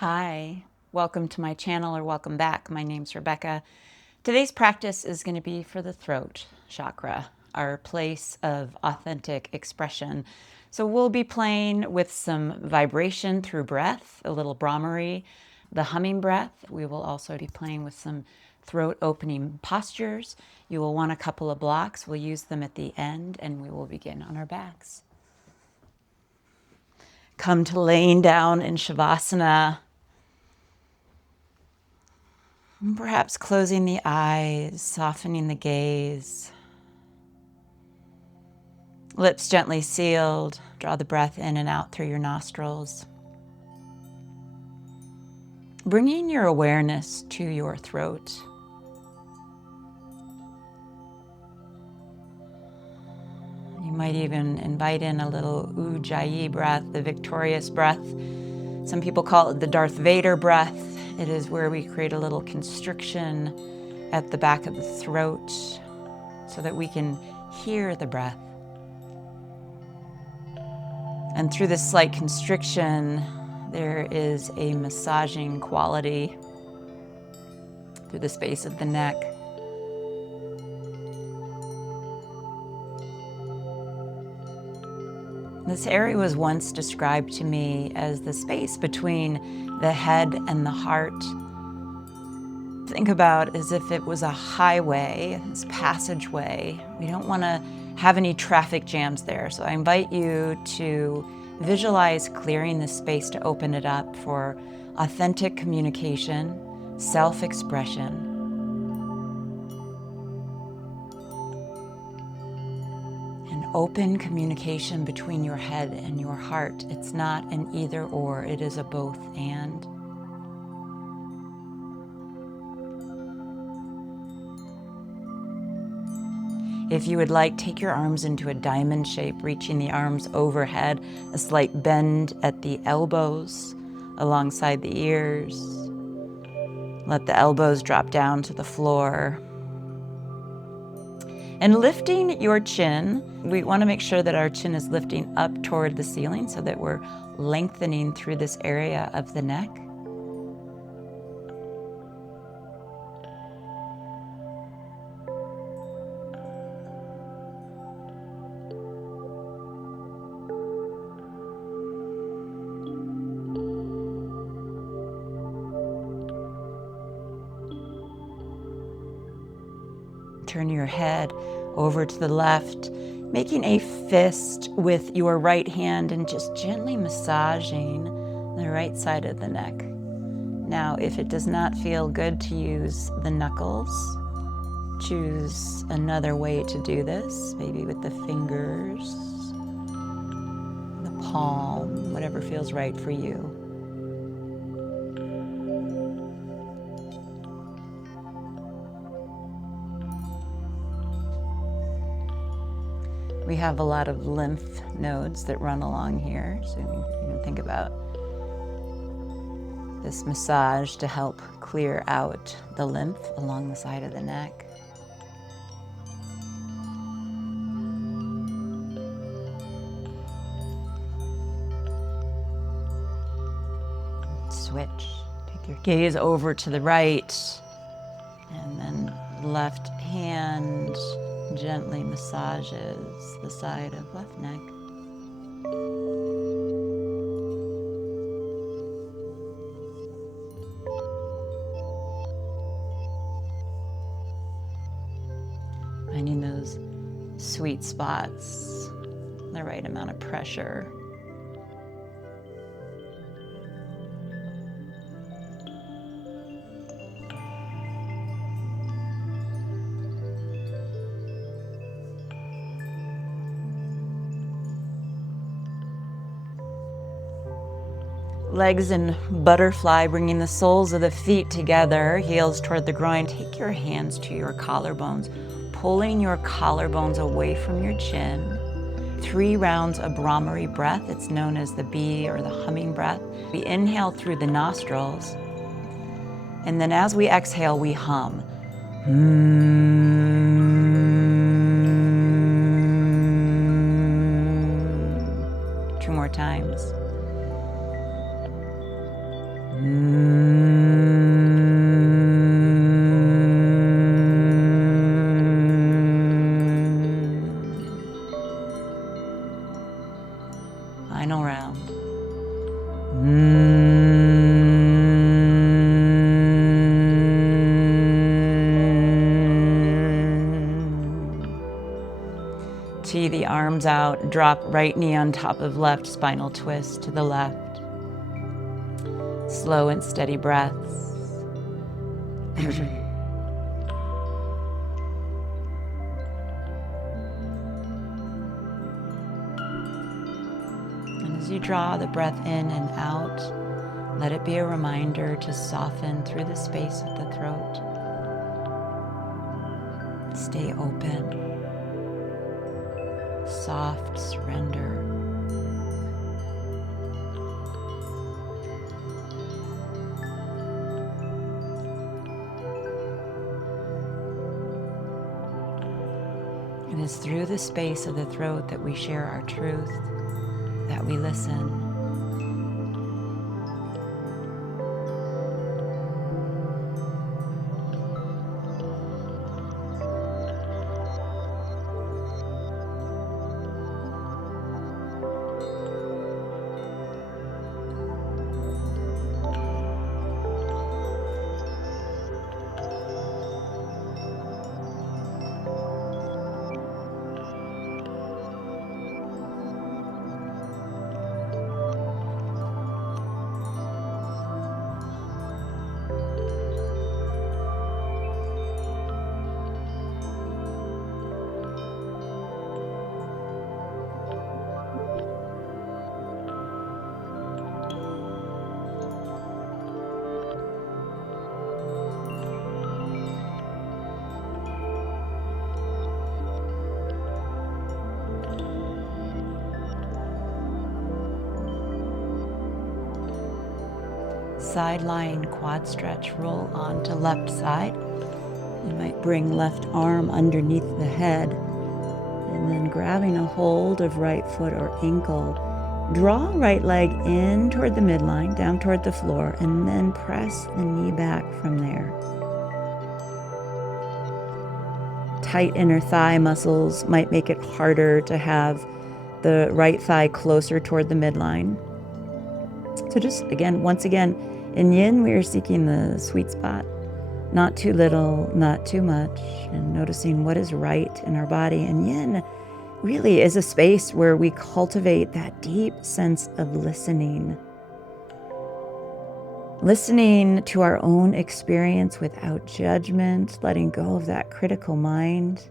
Hi, welcome to my channel or welcome back. My name's Rebecca. Today's practice is going to be for the throat chakra, our place of authentic expression. So we'll be playing with some vibration through breath, a little Bhramari, the humming breath. We will also be playing with some throat opening postures. You will want a couple of blocks. We'll use them at the end and we will begin on our backs. Come to laying down in Shavasana. Perhaps closing the eyes, softening the gaze. Lips gently sealed. Draw the breath in and out through your nostrils. Bringing your awareness to your throat. You might even invite in a little Ujjayi breath, the victorious breath. Some people call it the Darth Vader breath. It is where we create a little constriction at the back of the throat so that we can hear the breath. And through this slight constriction, there is a massaging quality through the space of the neck. This area was once described to me as the space between the head and the heart. Think about as if it was a highway, this passageway. We don't want to have any traffic jams there. So I invite you to visualize clearing this space to open it up for authentic communication, self-expression. Open communication between your head and your heart. It's not an either or, it is a both and. If you would like, take your arms into a diamond shape, reaching the arms overhead, a slight bend at the elbows alongside the ears. Let the elbows drop down to the floor. And lifting your chin, we want to make sure that our chin is lifting up toward the ceiling so that we're lengthening through this area of the neck. Turn your head over to the left, making a fist with your right hand and just gently massaging the right side of the neck. Now, if it does not feel good to use the knuckles, choose another way to do this, maybe with the fingers, the palm, whatever feels right for you. We have a lot of lymph nodes that run along here, so you can think about this massage to help clear out the lymph along the side of the neck. Switch. Take your gaze over to the right, and then left hand gently massages the side of left neck. Finding those sweet spots, the right amount of pressure. Legs in butterfly, bringing the soles of the feet together, heels toward the groin. Take your hands to your collarbones, pulling your collarbones away from your chin. 3 rounds of Bhramari breath. It's known as the bee or the humming breath. We inhale through the nostrils, and then as we exhale, we hum. 2 more times. Final round. Tee the arms out, drop right knee on top of left, spinal twist to the left. Slow and steady breaths. And as you draw the breath in and out, let it be a reminder to soften through the space of the throat. Stay open. Soft surrender. It is through the space of the throat that we share our truth, that we listen. Side lying quad stretch, roll on to left side. You might bring left arm underneath the head, and then grabbing a hold of right foot or ankle, draw right leg in toward the midline, down toward the floor, and then press the knee back from there. Tight inner thigh muscles might make it harder to have the right thigh closer toward the midline. So just once again, in yin, we are seeking the sweet spot, not too little, not too much, and noticing what is right in our body. And yin really is a space where we cultivate that deep sense of listening. Listening to our own experience without judgment, letting go of that critical mind.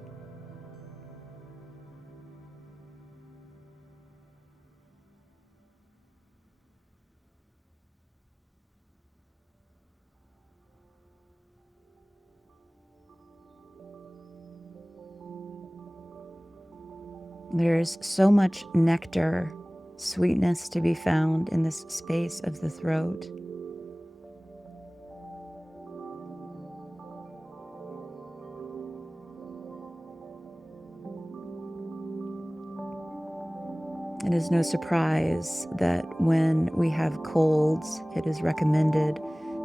There's so much nectar, sweetness to be found in this space of the throat. It is no surprise that when we have colds, it is recommended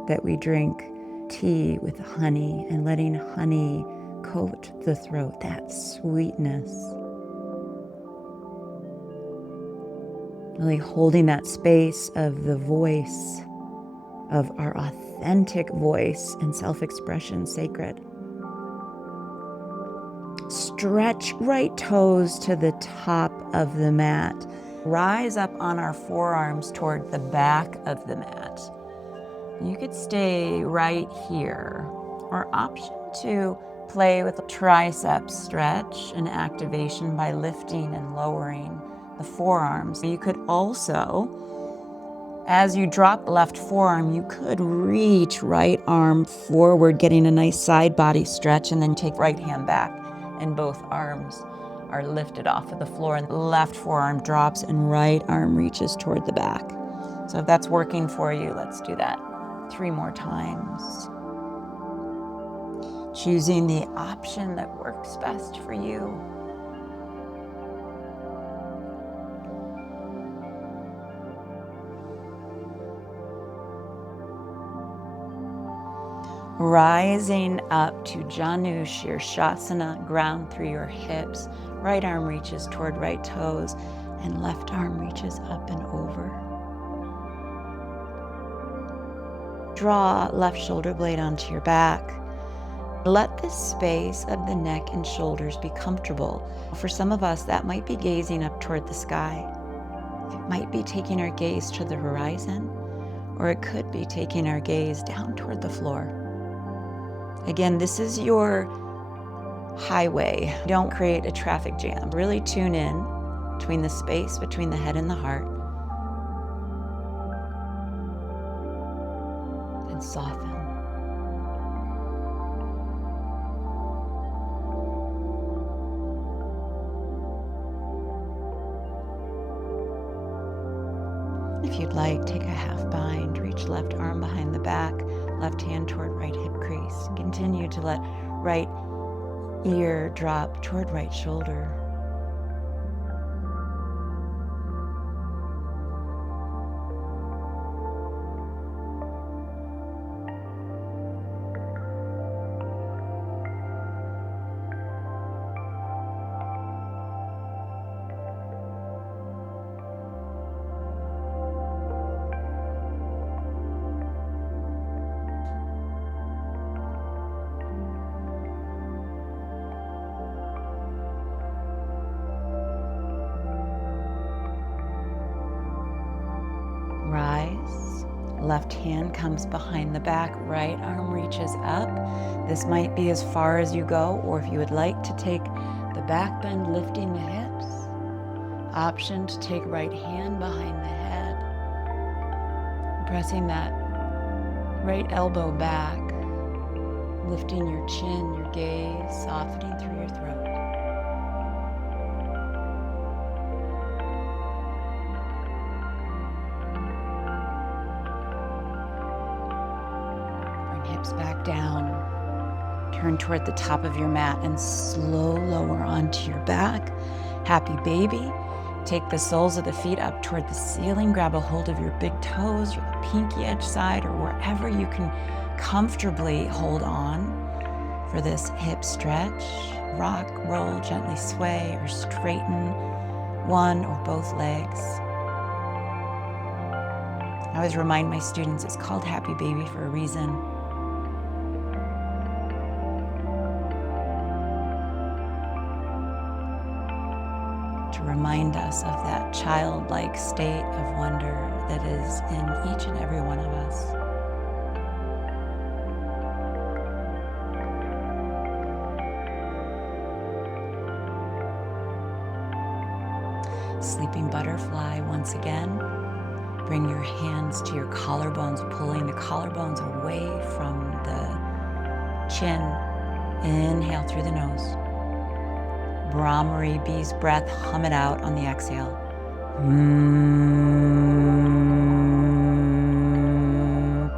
that we drink tea with honey and letting honey coat the throat, that sweetness. Really holding that space of the voice, of our authentic voice and self-expression sacred. Stretch right toes to the top of the mat. Rise up on our forearms toward the back of the mat. You could stay right here, or option to play with a tricep stretch and activation by lifting and lowering the forearms. You could also, as you drop left forearm, you could reach right arm forward, getting a nice side body stretch, and then take right hand back, and both arms are lifted off of the floor, and left forearm drops and right arm reaches toward the back. So if that's working for you, let's do that 3 more times. Choosing the option that works best for you. Rising up to Janu Shirshasana, ground through your hips. Right arm reaches toward right toes and left arm reaches up and over. Draw left shoulder blade onto your back. Let the space of the neck and shoulders be comfortable. For some of us, that might be gazing up toward the sky. It might be taking our gaze to the horizon, or it could be taking our gaze down toward the floor. Again, this is your highway. Don't create a traffic jam. Really tune in between the space between the head and the heart and soften. If you'd like, take a half bind, reach left arm behind the back, left hand toward right hip crease. Continue to let right ear drop toward right shoulder. Rise. Left hand comes behind the back, right arm reaches up. This might be as far as you go, or if you would like to take the back bend, lifting the hips. Option to take right hand behind the head, pressing that right elbow back, lifting your chin, your gaze, softening through your throat. Hips back down. Turn toward the top of your mat and slow lower onto your back. Happy baby. Take the soles of the feet up toward the ceiling. Grab a hold of your big toes, your pinky edge side, or wherever you can comfortably hold on for this hip stretch. Rock, roll, gently sway, or straighten one or both legs. I always remind my students it's called Happy Baby for a reason. To remind us of that childlike state of wonder that is in each and every one of us. Sleeping butterfly once again. Bring your hands to your collarbones, pulling the collarbones away from the chin. Inhale through the nose. Bhramari, bee's breath, hum it out on the exhale.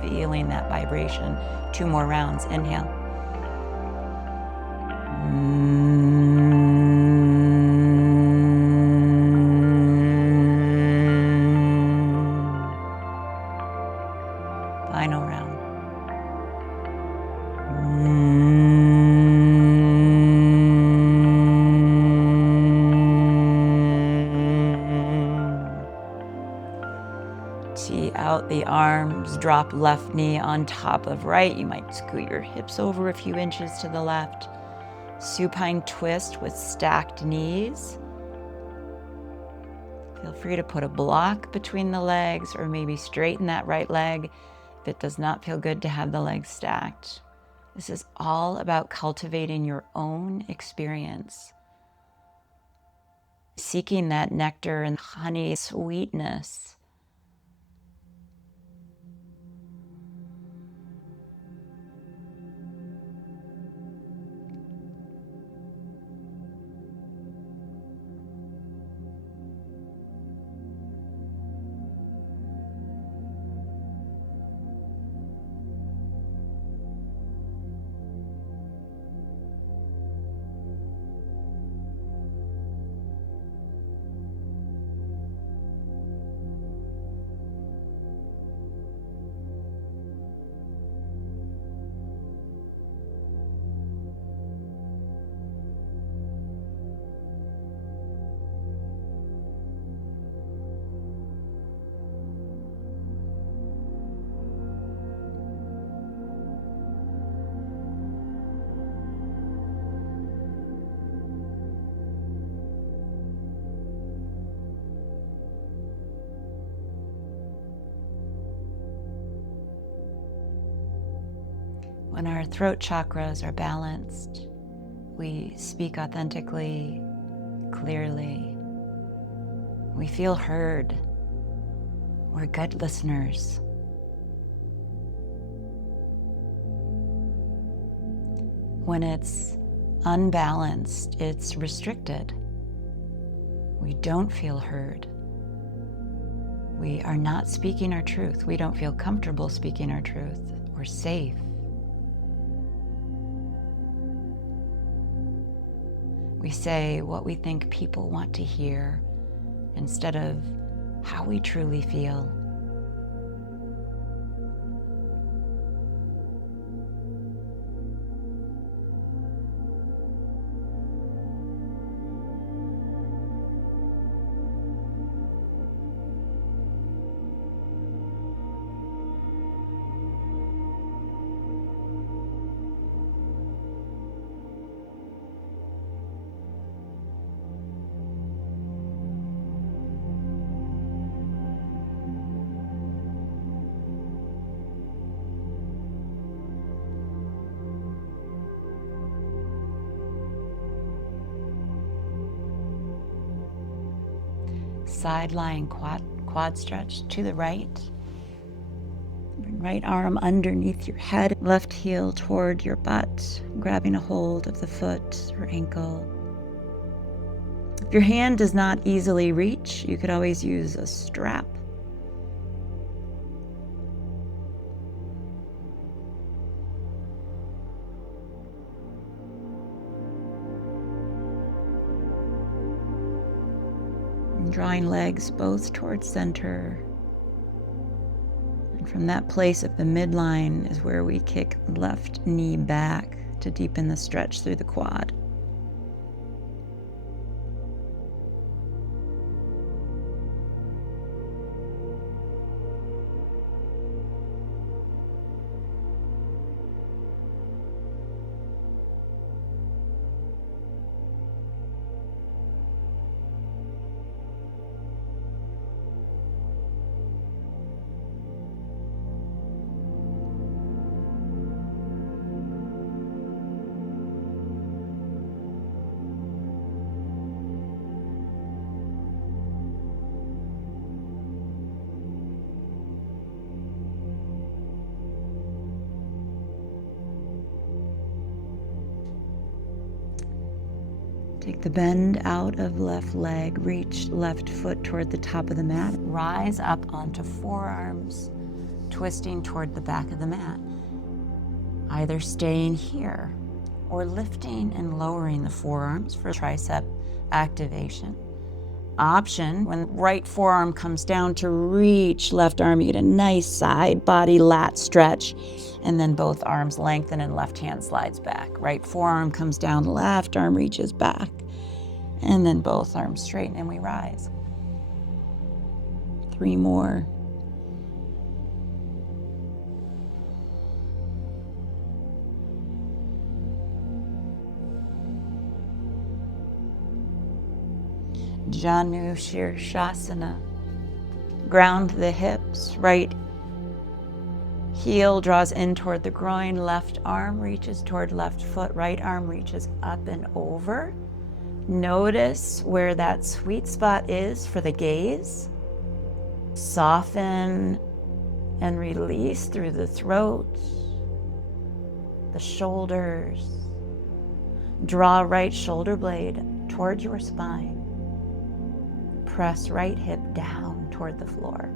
Feeling that vibration. 2 more rounds. Inhale. Final round. Out the arms, drop left knee on top of right. You might scoot your hips over a few inches to the left. Supine twist with stacked knees. Feel free to put a block between the legs or maybe straighten that right leg if it does not feel good to have the legs stacked. This is all about cultivating your own experience. Seeking that nectar and honey sweetness. When our throat chakras are balanced, we speak authentically, clearly. We feel heard. We're good listeners. When it's unbalanced, it's restricted. We don't feel heard. We are not speaking our truth. We don't feel comfortable speaking our truth or safe. We say what we think people want to hear instead of how we truly feel. Side lying quad stretch to the right. Bring right arm underneath your head, left heel toward your butt, grabbing a hold of the foot or ankle. If your hand does not easily reach, you could always use a strap. And drawing legs both towards center. And from that place of the midline is where we kick left knee back to deepen the stretch through the quad. Take the bend out of left leg, reach left foot toward the top of the mat. Rise up onto forearms, twisting toward the back of the mat. Either staying here or lifting and lowering the forearms for tricep activation. Option, when right forearm comes down, to reach left arm. You get a nice side body lat stretch, and then both arms lengthen and left hand slides back. Right forearm comes down, left arm reaches back, and then both arms straighten and we rise. 3 more. Janu Shirshasana. Ground the hips, right heel draws in toward the groin, left arm reaches toward left foot, right arm reaches up and over. Notice where that sweet spot is for the gaze. Soften and release through the throat, the shoulders. Draw right shoulder blade toward your spine. Press right hip down toward the floor.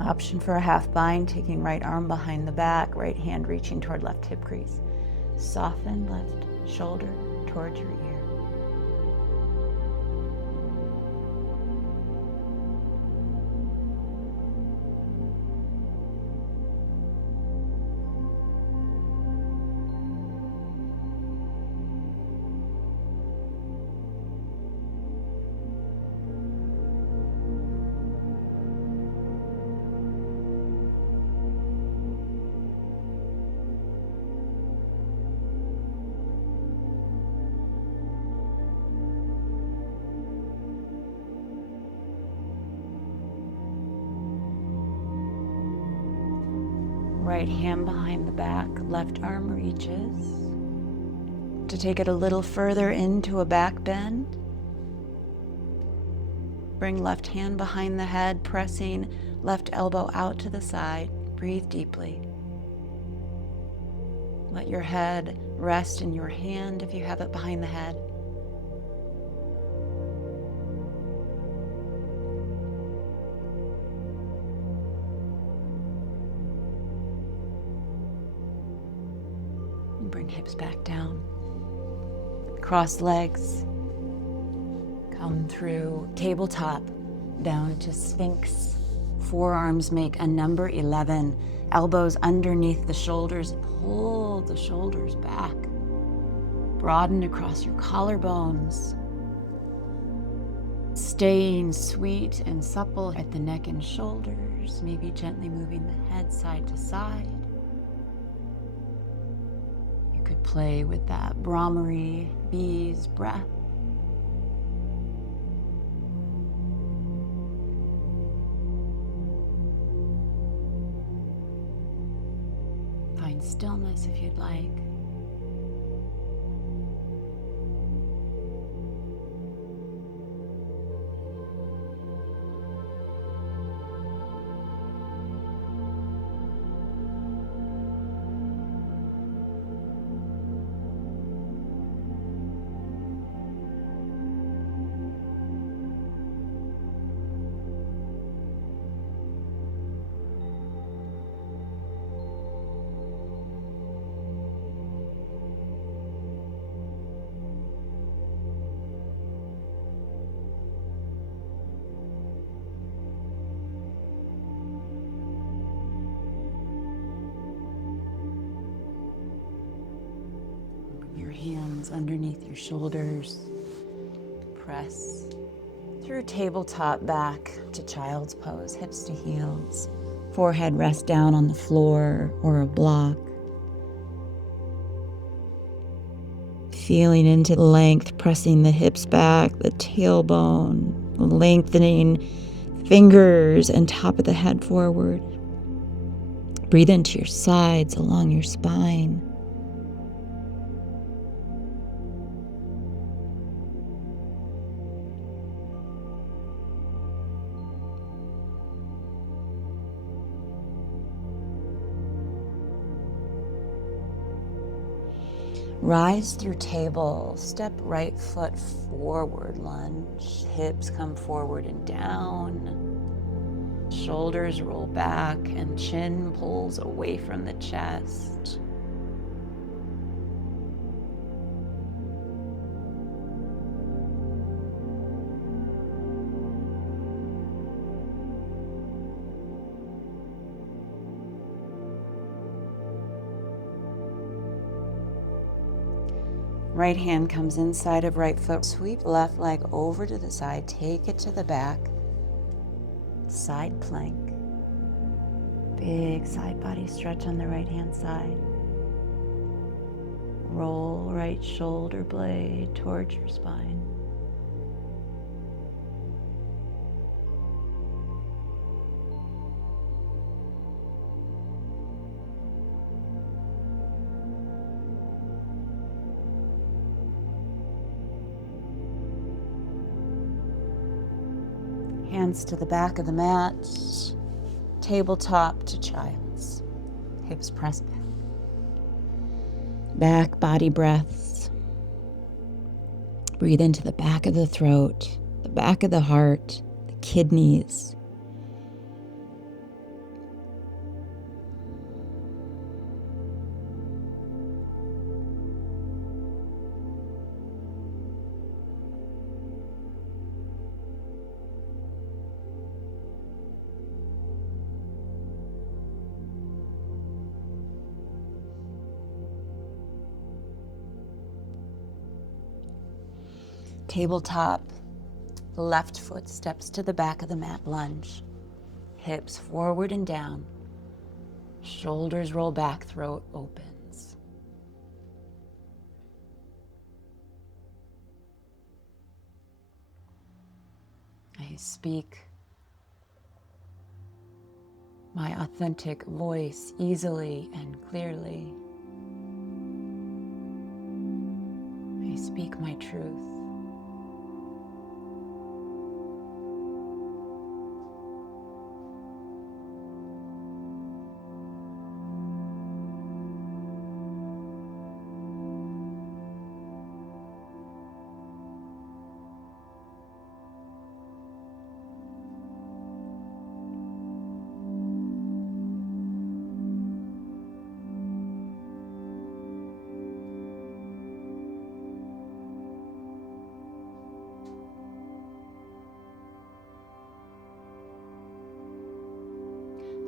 Option for a half bind, taking right arm behind the back, right hand reaching toward left hip crease. Soften left shoulder toward your ear. Right hand behind the back, left arm reaches. To take it a little further into a back bend, bring left hand behind the head, pressing left elbow out to the side. Breathe deeply. Let your head rest in your hand if you have it behind the head. And bring hips back down. Cross legs. Come through tabletop down to Sphinx. Forearms make a number 11. Elbows underneath the shoulders. Pull the shoulders back. Broaden across your collarbones. Staying sweet and supple at the neck and shoulders. Maybe gently moving the head side to side. You could play with that Bhramari, bees, breath. Find stillness if you'd like. Your hands underneath your shoulders. Press through tabletop back to child's pose, hips to heels. Forehead rest down on the floor or a block. Feeling into the length, pressing the hips back, the tailbone, lengthening fingers and top of the head forward. Breathe into your sides, along your spine. Rise through table, step right foot forward, lunge, hips come forward and down, shoulders roll back and chin pulls away from the chest. Right hand comes inside of right foot. Sweep left leg over to the side. Take it to the back. Side plank. Big side body stretch on the right hand side. Roll right shoulder blade towards your spine. Hands to the back of the mat, tabletop to child's. Hips press back. Back body breaths. Breathe into the back of the throat, the back of the heart, the kidneys. Tabletop, left foot steps to the back of the mat, lunge. Hips forward and down. Shoulders roll back, throat opens. I speak my authentic voice easily and clearly. I speak my truth.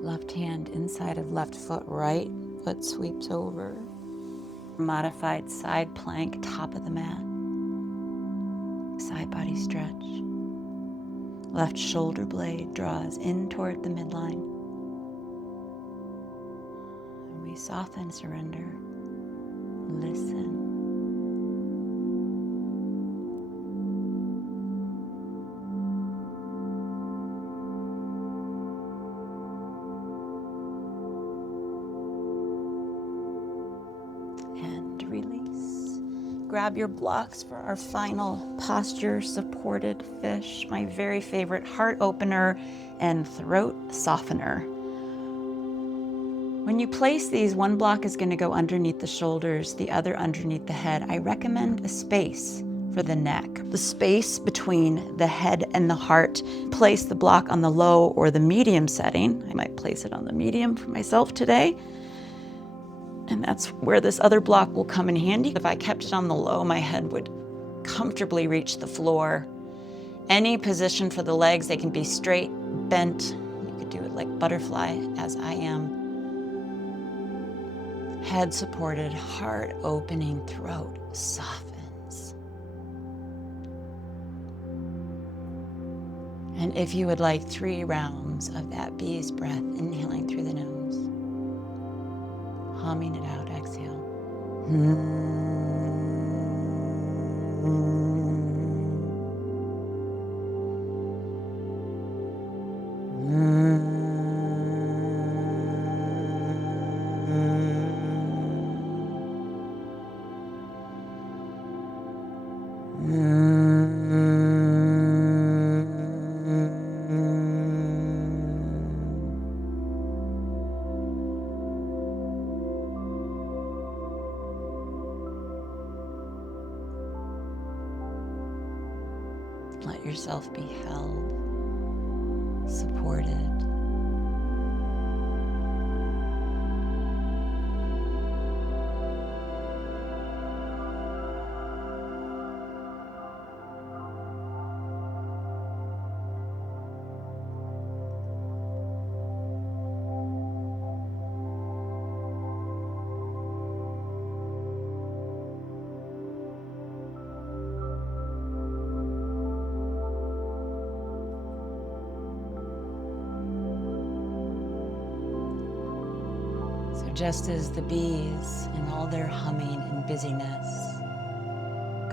Left hand inside of left foot, right foot sweeps over. Modified side plank, top of the mat. Side body stretch. Left shoulder blade draws in toward the midline. And we soften, surrender, listen. And release. Grab your blocks for our final posture, supported fish, my very favorite heart opener and throat softener. When you place these, one block is going to go underneath the shoulders, the other underneath the head. I recommend a space for the neck. The space between the head and the heart. Place the block on the low or the medium setting. I might place it on the medium for myself today. And that's where this other block will come in handy. If I kept it on the low, my head would comfortably reach the floor. Any position for the legs, they can be straight, bent. You could do it like butterfly, as I am. Head supported, heart opening, throat softens. And if you would like 3 rounds of that bee's breath, inhaling through the nose, humming it out, exhale. Let yourself be held, supported. Just as the bees, in all their humming and busyness,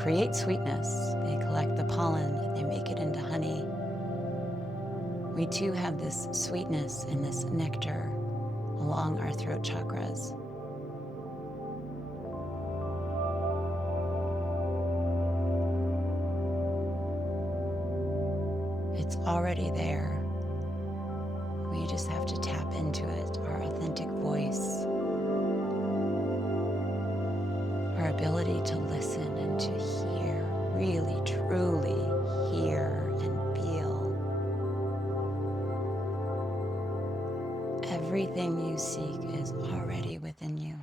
create sweetness, they collect the pollen and they make it into honey. We too have this sweetness and this nectar along our throat chakras. It's already there. We just have to tap into it, our authentic voice. Our ability to listen and to hear, really, truly hear and feel. Everything you seek is already within you.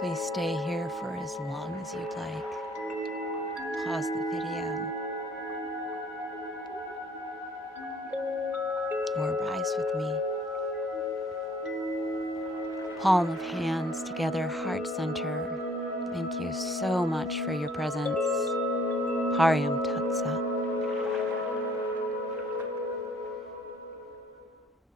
Please stay here for as long as you'd like. Pause the video or rise with me. Palm of hands together, heart center. Thank you so much for your presence. Pariam Tat Sat.